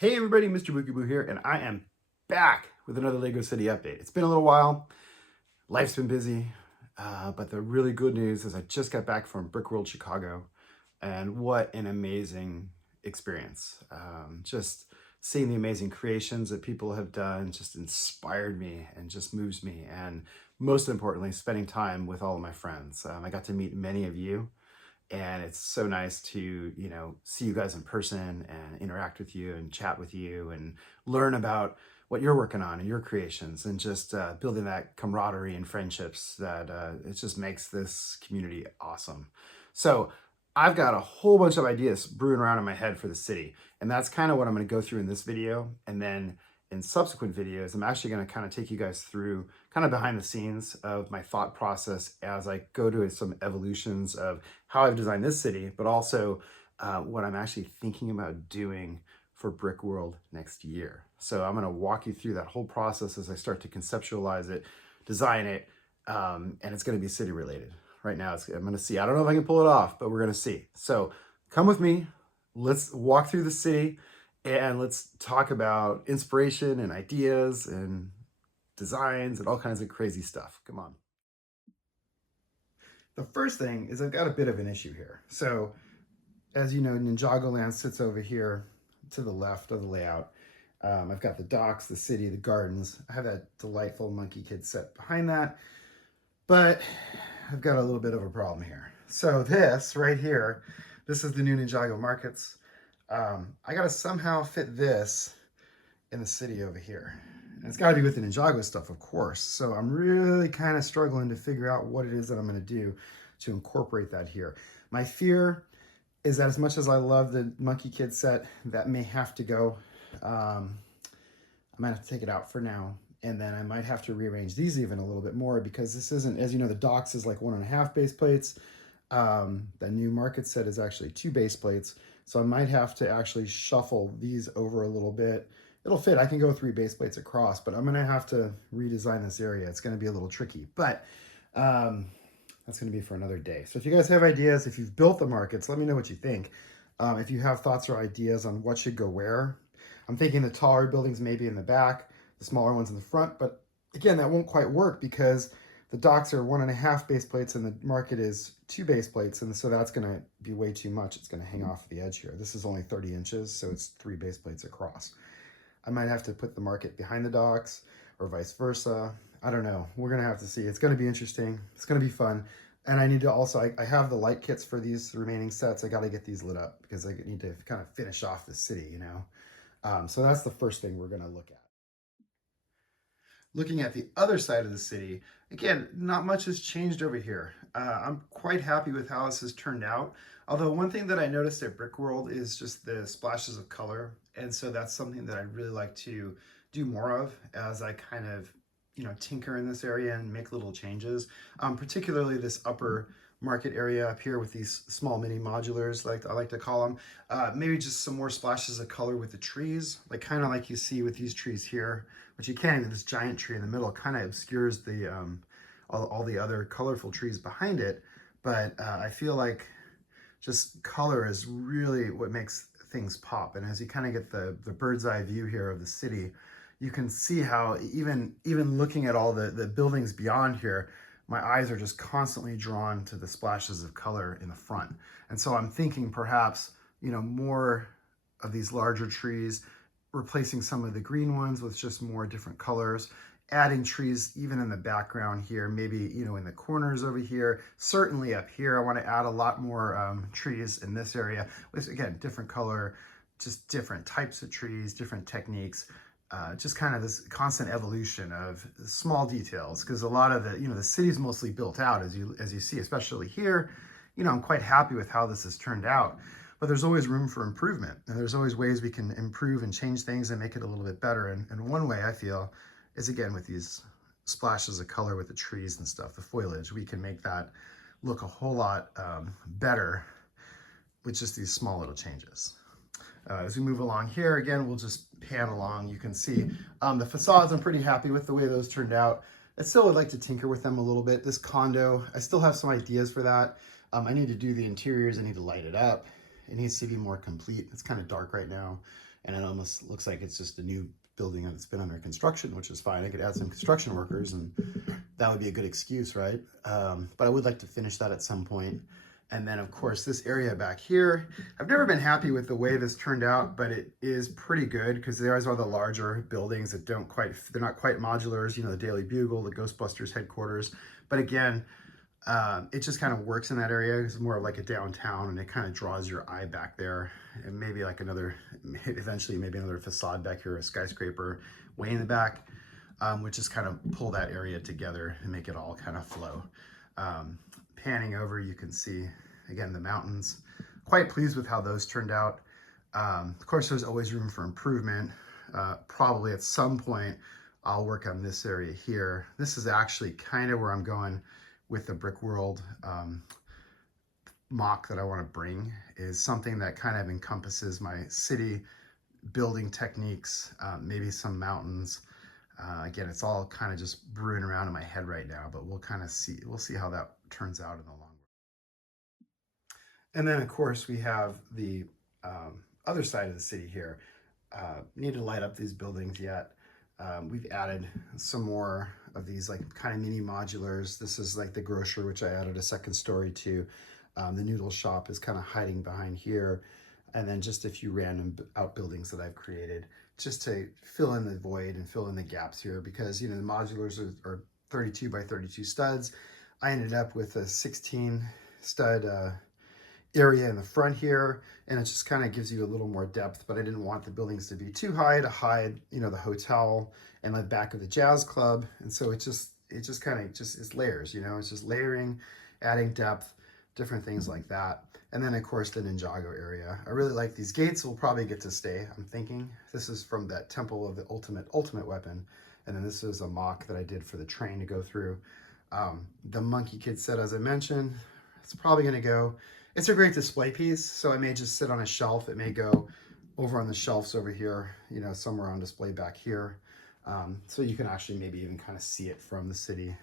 Hey everybody, MrBookieboo here, and I am back with another LEGO City update. It's been a little while, life's been busy, but the really good news is I just got back from Brickworld, Chicago, and what an amazing experience. Just seeing the amazing creations that people have done just inspired me and just moves me, and most importantly, spending time with all of my friends. I got to meet many of you, and it's so nice to see you guys in person and interact with you and chat with you and learn about what you're working on and your creations, and just building that camaraderie and friendships that it just makes this community awesome. So I've got a whole bunch of ideas brewing around in my head for the city, and that's kind of what I'm going to go through in this video. And then in subsequent videos, I'm actually going to kind of take you guys through kind of behind the scenes of my thought process as I go to some evolutions of how I've designed this city, but also what I'm actually thinking about doing for Brickworld next year. So I'm going to walk you through that whole process as I start to conceptualize it, design it, and it's going to be city related. Right now, I'm going to see. I don't know if I can pull it off, but we're going to see. So come with me. Let's walk through the city and let's talk about inspiration and ideas and designs and all kinds of crazy stuff. Come on. The first thing is I've got a bit of an issue here. So as you know, Ninjago land sits over here to the left of the layout. I've got the docks, the city, the gardens. I have that delightful monkey kid set behind that, but I've got a little bit of a problem here. So this right here, this is the new Ninjago markets. I gotta somehow fit this in the city over here. And it's gotta be with the Ninjago stuff, of course. So I'm really kind of struggling to figure out what it is that I'm gonna do to incorporate that here. My fear is that as much as I love the Monkey Kid set, that may have to go. I might have to take it out for now. And then I might have to rearrange these even a little bit more, because this isn't, as you know, the docks is like 1.5 base plates. The new market set is actually 2 base plates. So I might have to actually shuffle these over a little bit. It'll fit. I can go 3 base plates across, but I'm going to have to redesign this area. It's going to be a little tricky, but that's going to be for another day. So if you guys have ideas, if you've built the markets, let me know what you think. If you have thoughts or ideas on what should go where. I'm thinking the taller buildings maybe in the back, the smaller ones in the front, but again, that won't quite work because the docks are 1.5 base plates and the market is 2 base plates, and so that's going to be way too much. It's going to hang off the edge here. This is only 30 inches, so it's 3 base plates across. I might have to put the market behind the docks or vice versa. I don't know. We're going to have to see. It's going to be interesting. It's going to be fun. And I need to also, I have the light kits for these remaining sets. I got to get these lit up because I need to kind of finish off the city, you know. So that's the first thing we're going to look at. Looking at the other side of the city, again, not much has changed over here. I'm quite happy with how this has turned out. Although one thing that I noticed at Brickworld is just the splashes of color. And so that's something that I'd really like to do more of as I kind of, tinker in this area and make little changes. Particularly this upper market area up here with these small mini modulars, like I like to call them. Maybe just some more splashes of color with the trees, like kind of like you see with these trees here, which you can't even, this giant tree in the middle kind of obscures the all the other colorful trees behind it. But I feel like just color is really what makes things pop. And as you kind of get the bird's eye view here of the city, you can see how even looking at all the buildings beyond here, my eyes are just constantly drawn to the splashes of color in the front. And so I'm thinking perhaps, more of these larger trees, replacing some of the green ones with just more different colors, adding trees even in the background here, maybe, in the corners over here. Certainly up here, I want to add a lot more trees in this area with, again, different color, just different types of trees, different techniques. Just kind of this constant evolution of small details, because a lot of the city's mostly built out, as you see, especially here. I'm quite happy with how this has turned out, but there's always room for improvement, and there's always ways we can improve and change things and make it a little bit better. And one way I feel is, again, with these splashes of color with the trees and stuff, the foliage, we can make that look a whole lot better with just these small little changes. As we move along here, again, we'll just pan along. You can see the facades, I'm pretty happy with the way those turned out. I still would like to tinker with them a little bit. This condo, I still have some ideas for that. I need to do the interiors. I need to light it up. It needs to be more complete. It's kind of dark right now. and it almost looks like it's just a new building that's been under construction, which is fine. I could add some construction workers and that would be a good excuse, right? But I would like to finish that at some point. And then of course this area back here, I've never been happy with the way this turned out, but it is pretty good because there are the larger buildings that they're not quite modulars, you know, the Daily Bugle, the Ghostbusters headquarters. But again, it just kind of works in that area. It's more of like a downtown and it kind of draws your eye back there. And maybe like eventually maybe another facade back here, a skyscraper way in the back, which just kind of pull that area together and make it all kind of flow. Panning over, you can see, again, the mountains. Quite pleased with how those turned out. Of course, there's always room for improvement. Probably at some point, I'll work on this area here. This is actually kind of where I'm going with the Brickworld MOC that I want to bring, is something that kind of encompasses my city building techniques, maybe some mountains. Again, it's all kind of just brewing around in my head right now, but we'll see how that turns out in the long run. And then of course we have the other side of the city here. Need to light up these buildings yet. We've added some more of these like kind of mini modulars. This is like the grocery, which I added a second story to. The noodle shop is kind of hiding behind here. And then just a few random outbuildings that I've created just to fill in the void and fill in the gaps here, because, you know, the modulars are 32 by 32 studs. I ended up with a 16 stud area in the front here, and it just kind of gives you a little more depth, but I didn't want the buildings to be too high to hide, you know, the hotel and the back of the jazz club. And so it's layers, you know, it's just layering, adding depth, different things like that. And then of course the Ninjago area. I really like these gates. Will probably get to stay, I'm thinking. This is from that Temple of the Ultimate Weapon. And then this is a MOC that I did for the train to go through. The Monkey Kid set, as I mentioned, it's probably gonna go. It's a great display piece, so it may just sit on a shelf. It may go over on the shelves over here, you know, somewhere on display back here. So you can actually maybe even kind of see it from the city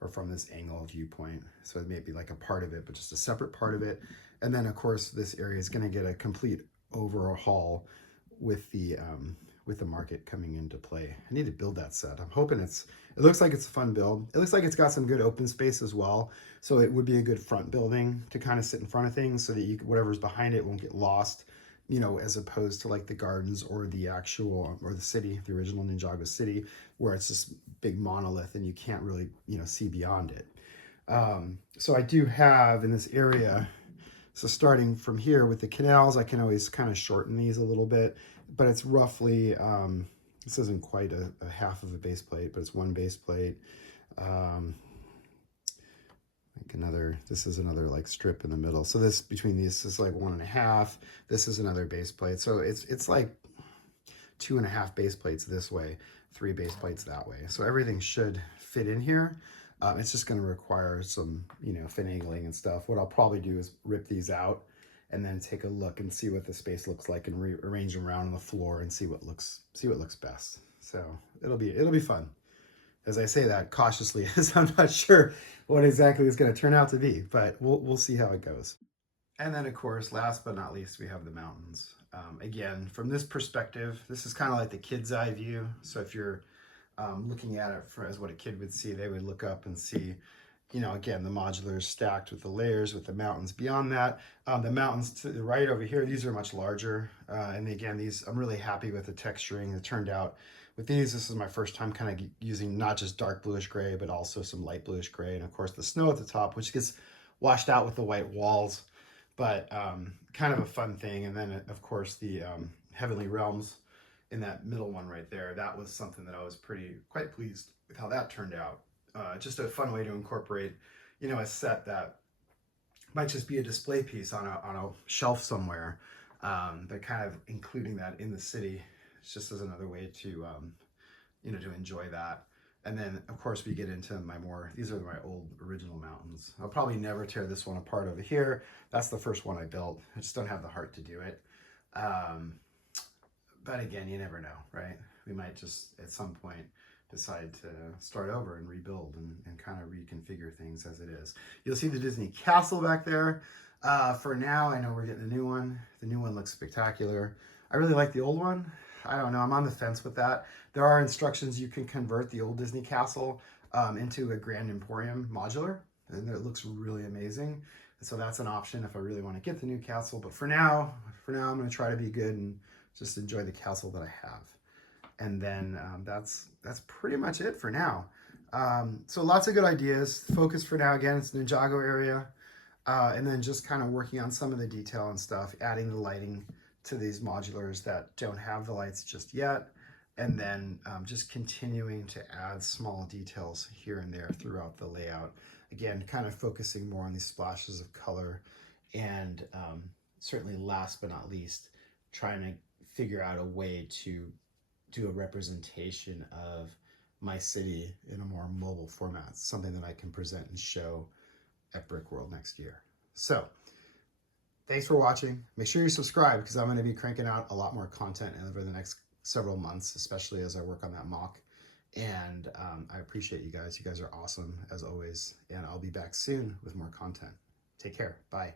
or from this angle viewpoint. So it may be like a part of it, but just a separate part of it. And then of course, this area is gonna get a complete overhaul with the market coming into play. I need to build that set. I'm hoping it looks like it's a fun build. It looks like it's got some good open space as well. So it would be a good front building to kind of sit in front of things so that whatever's behind it won't get lost, you know, as opposed to like the gardens or the city, the original Ninjago city, where it's this big monolith and you can't really, you know, see beyond it. So I do have in this area, so starting from here with the canals, I can always kind of shorten these a little bit, but it's roughly, this isn't quite a half of a base plate, but it's one base plate. This is another like strip in the middle. So this, between these is like 1.5. This is another base plate. So it's like 2.5 base plates this way, 3 base plates that way. So everything should fit in here. It's just going to require some, you know, finagling and stuff. What I'll probably do is rip these out and then take a look and see what the space looks like and rearrange them around on the floor and see what looks best. So it'll be fun. As I say that cautiously, as I'm not sure what exactly it's going to turn out to be, but we'll see how it goes. And then of course, last but not least, we have the mountains. Again, from this perspective, this is kind of like the kid's eye view. So if you're looking at it as what a kid would see, they would look up and see, you know, again, the modulars stacked with the layers, with the mountains beyond that. The mountains to the right over here, these are much larger. And again, these, I'm really happy with the texturing that turned out. With these, this is my first time kind of using not just dark bluish gray, but also some light bluish gray. And of course the snow at the top, which gets washed out with the white walls, but kind of a fun thing. And then of course the Heavenly Realms in that middle one right there, that was something that I was quite pleased with how that turned out. Just a fun way to incorporate, you know, a set that might just be a display piece on a shelf somewhere, but kind of including that in the city. It's just as another way to, you know, to enjoy that. And then of course we get into these are my old original mountains. I'll probably never tear this one apart over here. That's the first one I built. I just don't have the heart to do it. But again, you never know, right? We might just at some point decide to start over and rebuild and kind of reconfigure things as it is. You'll see the Disney Castle back there. For now, I know we're getting a new one. The new one looks spectacular. I really like the old one. I don't know, I'm on the fence with that. There are instructions you can convert the old Disney castle into a Grand Emporium modular, and it looks really amazing. And so that's an option if I really want to get the new castle. But for now I'm going to try to be good and just enjoy the castle that I have. And then that's pretty much it for now. So lots of good ideas. Focus for now, again, it's Ninjago area. And then just kind of working on some of the detail and stuff, adding the lighting to these modulars that don't have the lights just yet. And then just continuing to add small details here and there throughout the layout. Again, kind of focusing more on these splashes of color. And certainly last but not least, trying to figure out a way to do a representation of my city in a more mobile format, something that I can present and show at Brickworld next year. So thanks for watching. Make sure you subscribe because I'm going to be cranking out a lot more content over the next several months, especially as I work on that MOC. And I appreciate you guys. You guys are awesome as always. And I'll be back soon with more content. Take care. Bye.